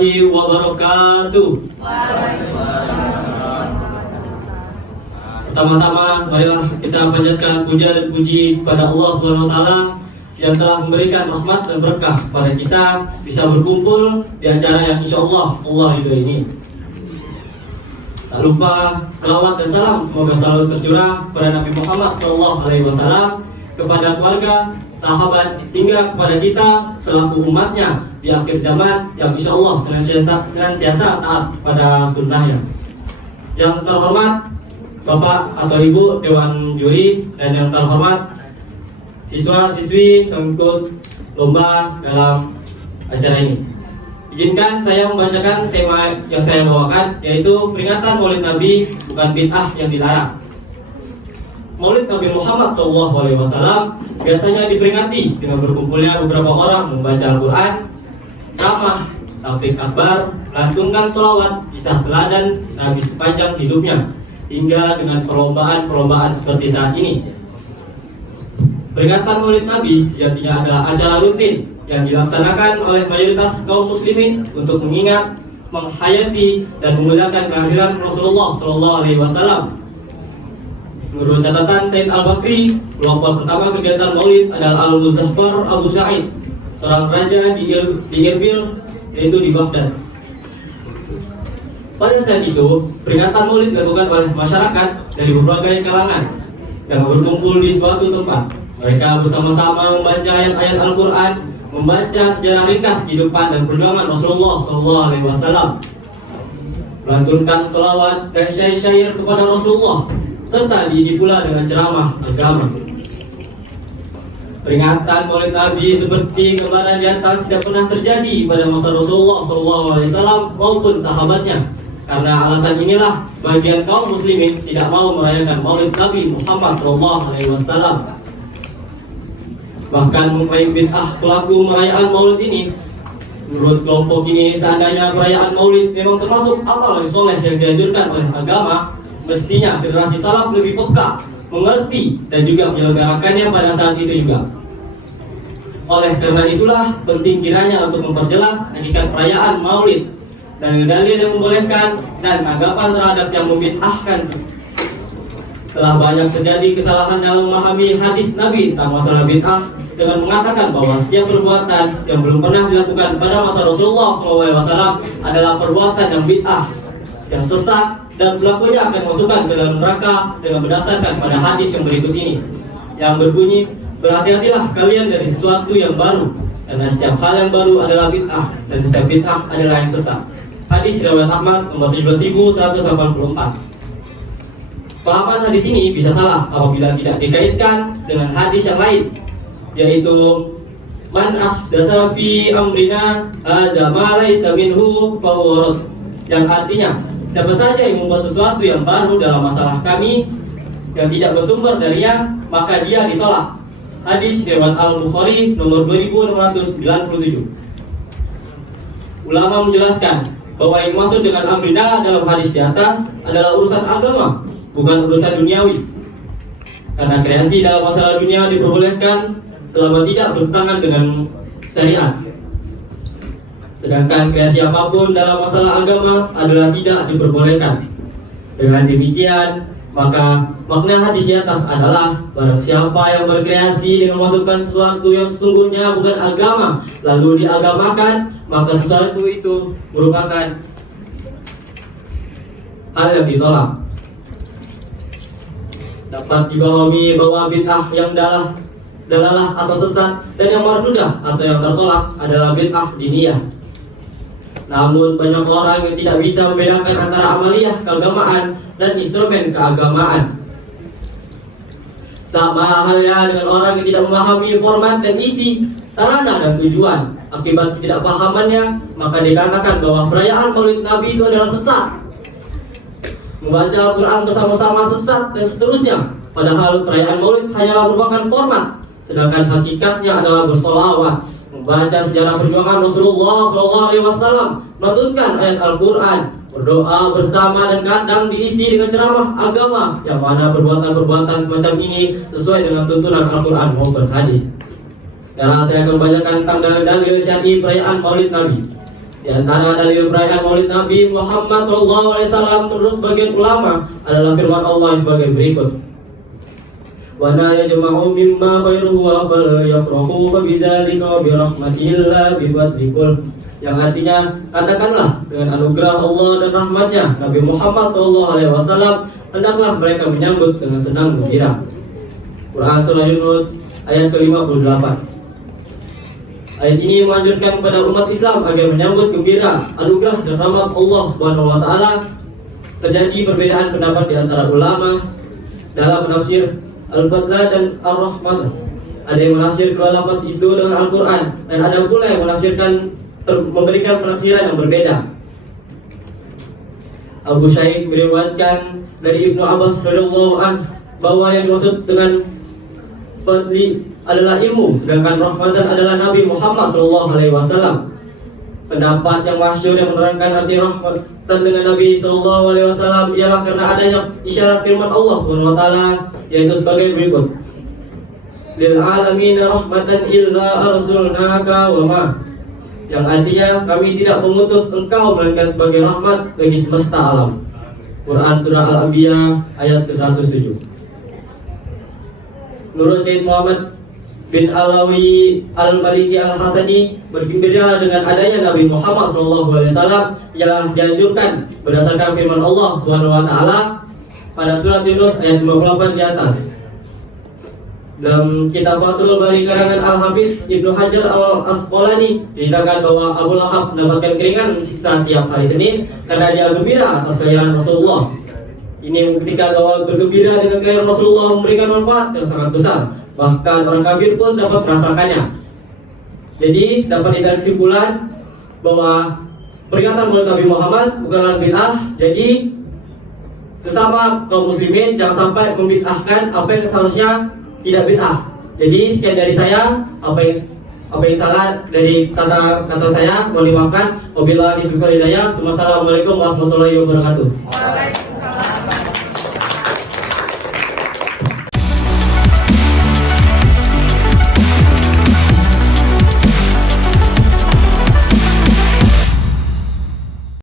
warahmatullahi wabarakatuh. Pertama-tama, marilah kita panjatkan puja dan puji kepada Allah Subhanahu wa taala yang telah memberikan rahmat dan berkah pada kita bisa berkumpul di acara yang insyaallah Allah ridho ini. Tak lupa selawat dan salam semoga selalu tercurah kepada Nabi Muhammad SAW, kepada keluarga, sahabat, hingga kepada kita selaku umatnya di akhir zaman yang insya Allah senantiasa taat pada sunnahnya. Yang terhormat Bapak atau Ibu Dewan Juri dan yang terhormat siswa-siswi pengikut lomba dalam acara ini. Izinkan saya membacakan tema yang saya bawakan, yaitu peringatan Maulid Nabi bukan bid'ah yang dilarang. Maulid Nabi Muhammad SAW biasanya diperingati dengan berkumpulnya beberapa orang membaca Al-Quran, ceramah, tablik akbar, melantunkan sholawat, kisah teladan Nabi sepanjang hidupnya, hingga dengan perlombaan-perlombaan seperti saat ini. Peringatan Maulid Nabi sejatinya adalah acara rutin yang dilaksanakan oleh mayoritas kaum muslimin untuk mengingat, menghayati, dan memuliakan kehadiran Rasulullah SAW. Menurut catatan Said Al-Bakri, pelopor pertama kegiatan Maulid adalah Al-Muzaffar Abu Sa'id, seorang raja di Irbil, yaitu di Baghdad. Pada saat itu, peringatan Maulid dilakukan oleh masyarakat dari berbagai kalangan yang berkumpul di suatu tempat. Mereka bersama-sama membaca ayat-ayat Al-Quran, membaca sejarah ringkas kehidupan dan perjuangan Rasulullah SAW, melantunkan sholawat dan syair-syair kepada Rasulullah, serta diisi pula dengan ceramah agama. Peringatan Maulid Nabi seperti gambaran di atas tidak pernah terjadi pada masa Rasulullah SAW maupun sahabatnya. Karena alasan inilah bagian kaum muslimin tidak mau merayakan Maulid Nabi Muhammad SAW. Bahkan mengklaim bid'ah pelaku merayaan Maulid ini. Menurut kelompok ini, seandainya perayaan Maulid memang termasuk amal yang soleh yang dianjurkan oleh agama, mestinya generasi salaf lebih peka, mengerti, dan juga menyelenggarakannya pada saat itu juga. Oleh karena itulah penting kiranya untuk memperjelas hakikat perayaan Maulid, dalil-dalil yang membolehkan, dan tanggapan terhadap yang membid'ahkan. Telah banyak terjadi kesalahan dalam memahami hadis Nabi tentang masalah bid'ah dengan mengatakan bahwa setiap perbuatan yang belum pernah dilakukan pada masa Rasulullah SAW adalah perbuatan yang bid'ah, yang sesat, dan pelakunya akan masukkan ke dalam neraka dengan berdasarkan pada hadis yang berikut ini, yang berbunyi, berhati-hatilah kalian dari sesuatu yang baru, karena setiap hal yang baru adalah bid'ah, dan setiap bid'ah adalah yang sesat. Hadis riwayat Ahmad nomor 17.184. Pahaman hadis ini bisa salah apabila tidak dikaitkan dengan hadis yang lain, yaitu man ahdasa fi amrina hadza ma laysa minhu fa huwa rad, yang artinya siapa saja yang membuat sesuatu yang baru dalam masalah kami yang tidak bersumber darinya, maka dia ditolak. Hadis riwayat Al-Bukhari nomor 2697. Ulama menjelaskan bahwa yang maksud dengan amrina dalam hadis di atas adalah urusan agama, bukan urusan duniawi. Karena kreasi dalam masalah dunia diperbolehkan selama tidak bertentangan dengan syariat. Sedangkan kreasi apapun dalam masalah agama adalah tidak diperbolehkan. Dengan demikian, maka makna hadis di atas adalah barang siapa yang berkreasi dengan memasukkan sesuatu yang sesungguhnya bukan agama lalu diagamakan, maka sesuatu itu merupakan hal yang ditolak. Dapat dipahami bahwa bid'ah yang dalalah atau sesat dan yang mardudah atau yang tertolak adalah bid'ah diniyah. Namun banyak orang yang tidak bisa membedakan antara amaliyah keagamaan dan instrumen keagamaan. Sama halnya dengan orang yang tidak memahami format dan isi, sarana dan tujuan. Akibat ketidakpahamannya, maka dikatakan bahwa perayaan Maulid Nabi itu adalah sesat. Membaca Al-Quran bersama-sama sesat dan seterusnya. Padahal perayaan Maulid hanyalah merupakan format, sedangkan hakikatnya adalah bersolawat, membaca sejarah perjuangan Rasulullah SAW, melantunkan ayat Al-Quran, berdoa bersama, dan kadang diisi dengan ceramah agama, yang mana perbuatan-perbuatan semacam ini sesuai dengan tuntunan Al-Quran maupun hadis. Sekarang saya akan membacakan tentang dalil-dalil syar'i perayaan Maulid Nabi. Di antara dalil perayaan Maulid Nabi Muhammad SAW menurut sebagian ulama adalah firman Allah sebagai berikut. Wa la yajma'u mimma khairuhu wa falyafrahu fa bidzalika bi rahmatillah bi fadlikul, yang artinya katakanlah dengan anugerah Allah dan rahmatnya Nabi Muhammad SAW hendaklah mereka menyambut dengan senang gembira. Quran Surah Yunus ayat ke-58. Ayat ini menganjurkan kepada umat Islam agar menyambut gembira anugerah dan rahmat Allah Subhanahu wa taala. Terjadi perbedaan pendapat di antara ulama dalam menafsir Al-Fadlah dan Ar-Rahmat. Ada yang menafsir kedua lafaz itu dengan Al-Qur'an dan ada pula yang menafsirkan memberikan penafsiran yang berbeda. Abu Syaikh meriwayatkan dari Ibnu Abbas radhiyallahu an bahwa yang dimaksud dengan fadli adalah ilmu, sedangkan rahmatan adalah Nabi Muhammad SAW. Pendapat yang masyhur yang menerangkan arti rahmatan dengan Nabi SAW ialah karena adanya isyarat firman Allah SWT, yaitu sebagai berikut: Lil alamin rahmatan illa arsulnaka wa ma, yang artinya kami tidak mengutus engkau melainkan sebagai rahmat bagi semesta alam. Quran Surah Al-Anbiya ayat ke-107. Menurut Syed Muhammad bin Alawi Al-Maliki Al-Hasani, bergembira dengan adanya Nabi Muhammad SAW ialah dianjurkan berdasarkan firman Allah SWT pada surat Yunus ayat 58 di atas. Dalam kitab Fathul Bari karangan Al-Hafiz Ibnu Hajar Al-Asqalani diceritakan bahwa Abu Lahab mendapatkan keringan siksa tiap hari Senin karena dia gembira atas kelahiran Rasulullah. Ini membuktikan bahwa bergembira dengan kelahiran Rasulullah memberikan manfaat yang sangat besar. Bahkan orang kafir pun dapat merasakannya. Jadi dapat ditarik kesimpulan bahwa peringatan Maulid Nabi Muhammad bukanlah bid'ah. Jadi sesama kaum muslimin jangan sampai membid'ahkan apa yang seharusnya tidak bid'ah. Jadi sekian dari saya, apa yang salah dari kata saya mohon dimaafkan. Wabillahi taufiq wal hidayah. Wassalamualaikum warahmatullahi wabarakatuh.